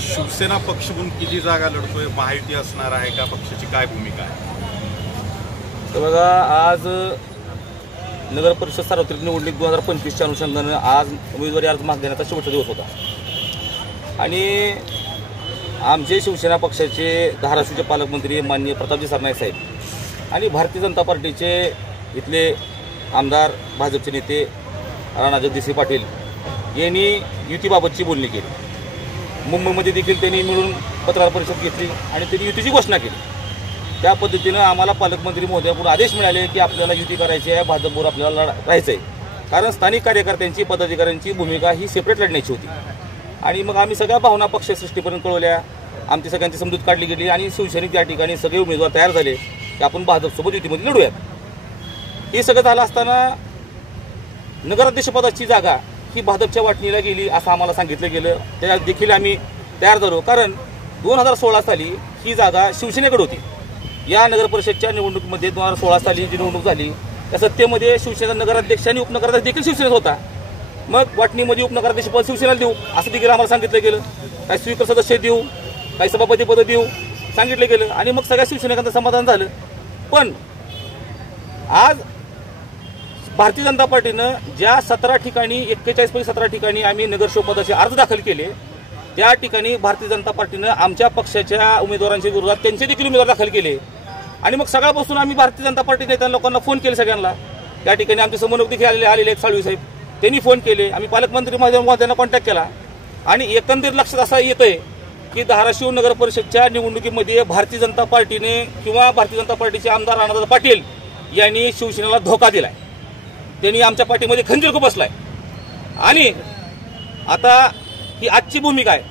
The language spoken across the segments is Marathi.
शिवसेना पक्ष म्हणून किती जागा लढतोय, महायुती असणार आहे का, पक्षाची काय भूमिका आहे? तर बघा, आज नगर परिषद सार्वत्रिक निवडणूक 2025च्या अनुषंगानं आज उमेदवारी अर्ज मागे घेण्याचा शेवटचा दिवस होता आणि आमचे शिवसेना पक्षाचे धाराशिवचे पालकमंत्री माननीय प्रतापजी सरनाईक साहेब आणि भारतीय जनता पार्टीचे इथले आमदार भाजपचे नेते राणा जगजितसिंह पाटील यांनी युतीबाबतची बोलणी केली। मुंबईमध्ये देखील त्यांनी मिळून पत्रकार परिषद घेतली आणि त्यांनी युतीची घोषणा केली। त्या पद्धतीनं आम्हाला पालकमंत्री महोदयाकडून आदेश मिळाले की आपल्याला युती करायची आहे, भाजपवर आपल्याला राहायचं आहे, कारण स्थानिक कार्यकर्त्यांची पदाधिकाऱ्यांची भूमिका ही सेपरेट लढण्याची होती। आणि मग आम्ही सगळ्या भावना पक्षसृष्टीपर्यंत कळवल्या, आमची सगळ्यांची समजूत काढली गेली आणि शिवसेनेत त्या ठिकाणी सगळे उमेदवार तयार झाले की आपण भाजपसोबत युतीमध्ये लढूयात। हे सगळं झालं असताना नगराध्यक्षपदाची जागा ही भाजपच्या वाटणीला गेली असं आम्हाला सांगितलं गेलं। त्या देखील आम्ही तयार झालो, कारण 2016 साली ही जागा शिवसेनेकडे होती। या नगरपरिषदच्या निवडणुकीमध्ये 2016 साली जी निवडणूक झाली त्या सत्तेमध्ये शिवसेना नगराध्यक्ष आणि उपनगराध्यक्ष देखील शिवसेनेत होता। मग वाटणीमध्ये उपनगराध्यक्षपद शिवसेनेला देऊ असं देखील आम्हाला सांगितलं गेलं, काही स्वीकार सदस्य देऊ, काही सभापतीपद देऊ सांगितलं गेलं आणि मग सगळ्या शिवसैनिकांचं समाधान झालं। पण आज भारतीय जनता पार्टीनं ज्या 17 ठिकाणी 41 पैकी 17 ठिकाणी आम्ही नगरसेवकपदाचे अर्ज दाखल केले, त्या ठिकाणी भारतीय जनता पार्टीनं आमच्या पक्षाच्या उमेदवारांच्या विरोधात त्यांचे देखील उमेदवार दाखल केले। आणि मग सगळ्यापासून आम्ही भारतीय जनता पार्टीने त्या लोकांना फोन केले, सगळ्यांना त्या ठिकाणी आमचे समन्वयक देखील आलेले आहेत साळवी साहेब, त्यांनी फोन केले, आम्ही पालकमंत्री महोदयांना कॉन्टॅक्ट केला आणि एकंदरीत लक्षात असं येतंय की धाराशिव नगर परिषदच्या निवडणुकीमध्ये भारतीय जनता पार्टीने किंवा भारतीय जनता पार्टीचे आमदार राणादादा पाटील यांनी शिवसेनेला धोका दिलाय, त्यांनी आमच्या पार्टीमध्ये खंजीर बसलाय। आणि आता ही आजची भूमिका आहे,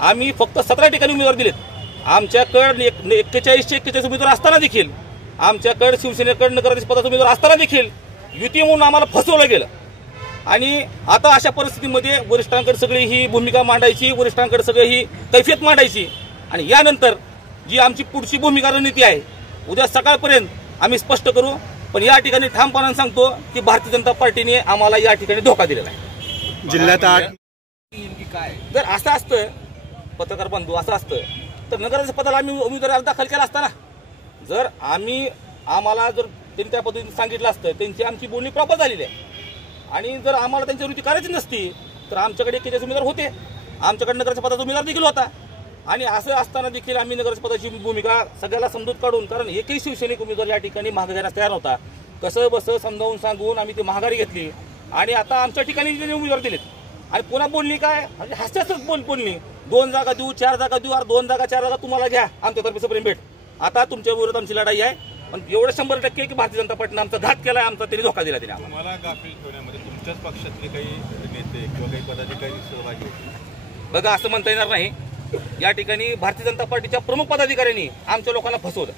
आम्ही फक्त 17 ठिकाणी उमेदवार दिलेत। आमच्याकडे 41 उमेदवार असताना देखील, आमच्याकडे शिवसेनेकडे नगराध्यक्ष पदाचे उमेदवार असताना देखील युती म्हणून आम्हाला फसवलं गेलं। आणि आता अशा परिस्थितीमध्ये वरिष्ठांकडे सगळी ही भूमिका मांडायची, वरिष्ठांकडे सगळी ही कैफियत मांडायची आणि यानंतर जी आमची पुढची भूमिका रणनीती आहे उद्या सकाळपर्यंत आम्ही स्पष्ट करू। पण या ठिकाणी ठामपणाने सांगतो की भारतीय जनता पार्टीने आम्हाला या ठिकाणी धोका दिलेला आहे। जिल्ह्यात काय जर असं असतं पत्रकार बंधू, असं असतं तर नगराध्यक्ष पदाला आम्ही उमेदवारी अर्ज दाखल केला असता ना। जर आम्हाला जर त्यांनी त्या पद्धतीने सांगितलं असतं, त्यांची आमची बोलणी प्रॉपर झालेली आहे आणि जर आम्हाला त्यांची युती करायची नसती तर आमच्याकडे 41 उमेदवार होते, आमच्याकडे नगराध्यक्ष पदाचा उमेदवार देखील होता। आणि असं असताना देखील आम्ही नगराध्यक्ष पदाची भूमिका सगळ्याला समजूत काढून, कारण एकही शिवसैनिक उमेदवार या ठिकाणी माघारी घेण्यास तयार होता, कसं बसं समजावून सांगून आम्ही ती माघारी घेतली आणि आता आमच्या ठिकाणी उमेदवार दिलेत। आणि पुन्हा बोलणी काय हास्यास्पद बोलणी, 2 जागा देऊ, 4 जागा देऊ, 2 जागा 4 जागा तुम्हाला घ्या, आमच्यातर्फे सप्रेम भेट। आता तुमच्या विरोधात आमची लढाई आहे, पण एवढं 100% की भारतीय जनता पार्टीने आमचा घात केलाय, आमचा त्यांनी धोका दिला त्यांनी आम्हाला। गाफील ठेवण्यामध्ये तुमच्याच पक्षातले काही नेते किंवा काही पदाधिकारी सहभागी होते? बघा, असं म्हणता येणार नाही। या ठिकाणी भारतीय जनता पार्टीच्या प्रमुख पदाधिकाऱ्यांनी आमच्या लोकांना फसवलं।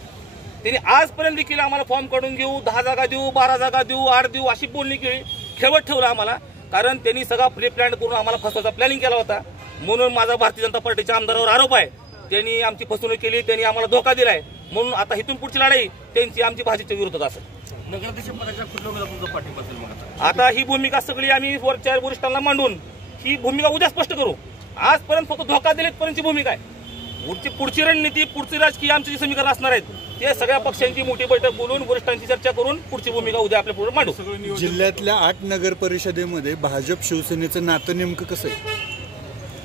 त्यांनी आजपर्यंत देखील आम्हाला फॉर्म काढून घेऊ, 10 जागा देऊ, 12 जागा देऊ, 8 देऊ अशी बोलणी केली, खेळवत ठेवलं आम्हाला, कारण त्यांनी सगळा प्री प्लॅन करून आम्हाला फसवायचा प्लॅनिंग केला होता। म्हणून माझा भारतीय जनता पार्टीच्या आमदारावर आरोप आहे, त्यांनी आमची फसवणूक केली, त्यांनी आम्हाला धोका दिलाय। म्हणून आता इथून पुढची लढाई त्यांची आमची भाजपच्या विरोधात असेल। नगराध्यक्ष पदाच्या कुठल्या उमेदवाराचा पाठिंबा असेल? मग आता ही भूमिका सगळी आम्ही वरच्या वरिष्ठांना मांडून ही भूमिका उद्या स्पष्ट करू। आजपर्यंत फक्त धोका दिलेतपर्यंतची भूमिका आहे, पुढची रणनीती, पुढची राजकीय आमची जी समीकरण असणार आहेत ते सगळ्या पक्षांची मोठी बैठक बोलून वरिष्ठांची चर्चा करून पुढची भूमिका उद्या आपल्या पुढे मांडू। जिल्ह्यातल्या 8 नगर परिषदेमध्ये भाजप शिवसेनेचं नातं नेमकं कसं आहे?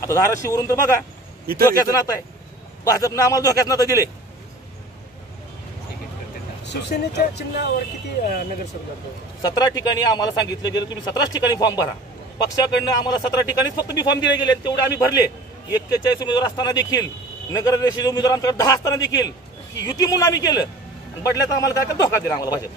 आता धाराशिववरून तर बघा, धोक्याचं नातं आहे, भाजपनं आम्हाला धोक्याचं नातं दिले। शिवसेनेच्या चिन्हावर किती नगरसेवक? 17 ठिकाणी आम्हाला सांगितलं गेलं तुम्ही 17 ठिकाणी फॉर्म भरा। पक्षाकडनं आम्हाला 17 ठिकाणीच फक्त फॉर्म दिले गेले, तेवढे आम्ही भरले। 41 उमेदवार असताना देखील, नगराध्यक्ष उमेदवार आमच्याकडे 10 असताना देखील युती म्हणून आम्ही केलं, बदल्यात आम्हाला काय धोका दिला आम्हाला भाजप।